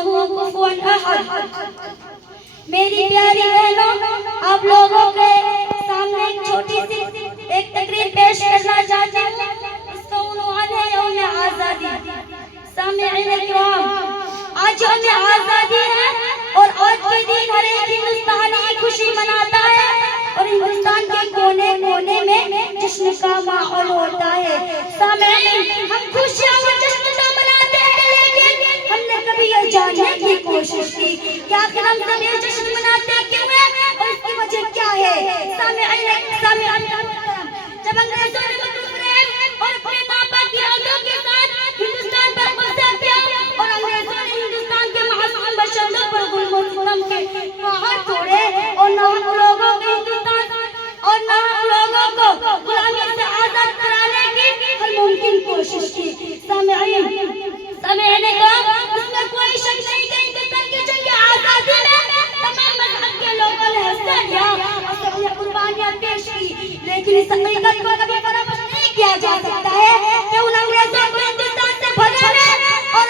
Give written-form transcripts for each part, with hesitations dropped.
लहू कुफुवन अहद। मेरी प्यारी बहनों, आप लोगों के सामने एक छोटी सी एक तकरीर पेश करना चाहती हूँ। इसका उन्वान है यौम आज़ादी। सामईन किराम, आज यौम आज़ादी है और आज के दिन हर एक हिंदुस्तानी खुशी मनाता है और हिंदुस्तान के कोने कोने में जश्न का माहौल होता है। सामईन, हम खुशियाँ और जश्न तो मनाते हैं, लेकिन हमने कभी ये जानने की कोशिश की कि आखिर हम सब ये जश्न मनाते क्यों हैं और इसकी वजह क्या है। सामईन, जब अंग्रेजों ने और अपने नापाक इरादों के साथ हिंदुस्तान पर कब्जा किया और अंग्रेजों ने हिंदुस्तान के मासूम बशिंदों पर जुल्म और सितम के पहाड़ तोड़े और नाहक लोगों को हिंदुस्तान और नाहक लोगों को गुलामी से आजाद कराने की हर मुमकिन कोशिश की। सामईन ने कहा, उसमें कोई शक नहीं कि हिंदुस्तान की जंग आजादी में तमाम मजहब के लोगों ने हिस्सा लिया और अपनी कुर्बानियां पेश की, लेकिन इस हकीकत को कभी फरामोश नहीं किया जा सकता है कि उन अंग्रेजों को हिंदुस्तान से भगाने और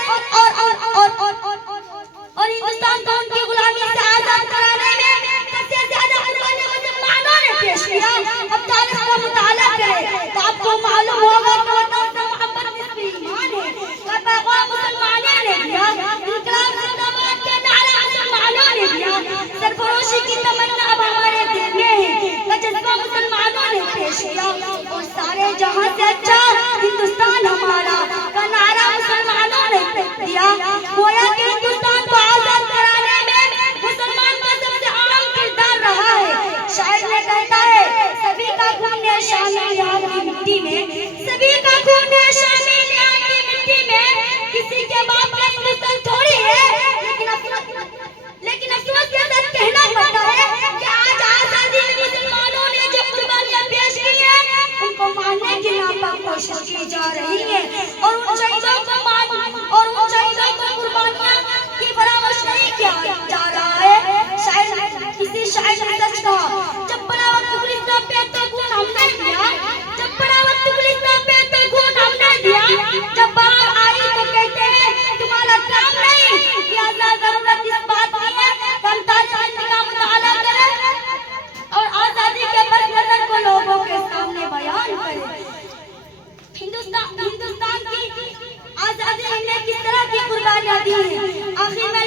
हिंदुस्तान को उनकी गुलामी से आजाद कराने में सबसे ज्यादा कुर्बानी मुसलमानों ने पेश किया। अब तारीख का मुताला करें तो आपको मालूम होगा कि वतन से मोहब्बत निस्बी ईमान है का पैगाम मुसलमानों ने दिया। इंकलाब जिंदाबाद का नारा मुसलमानों ने दिया। सरफरोशी की तमन्ना अब हमारे दिल में है का जज्बा मुसलमानों ने पेश किया और सारे जहां से अच्छा हिंदुस्तान हमारा का नारा मुसलमानों ने दिया। गोया कि हिंदुस्तान को आजाद कराने में मुसलमान का सबसे अहम किरदार रहा है। शायर ने कहता है, सभी का खून है शामिल यहाँ की मिट्टी में, सभी का खून है शामिल यहाँ की मिट्टी में। किसी के बाप का हिंदुस्तान थोड़ी है, लेकिन अफसोस के साथ कहना पड़ता है कि आज आजादी में मुसलमानों ने जो कुर्बानियां पेश की है उनको मारने की नापाक कोशिश की जा रही है और उन शहीदों को कुर्बानियां की फरामोश नहीं किया जा रहा है। शायद किसी शायर ने सच कहा, जब बड़ा वक्त गुलिस्तान पे तो खून हमने दिया, जब बड़ा वक्त गुलिस्तान पे तो खून हमने दिया, जब बात आई तो कहते हैं तुम्हारा काम नहीं, लिहाजा जरूरत इस बात की है कि हम तारीख का मुताला करें और आजादी के बरनजर को लोगों के सामने बयान करें। हिंदुस्तान की आजादी ने किस तरह की कुर्बानियां दी हैं। आखिर में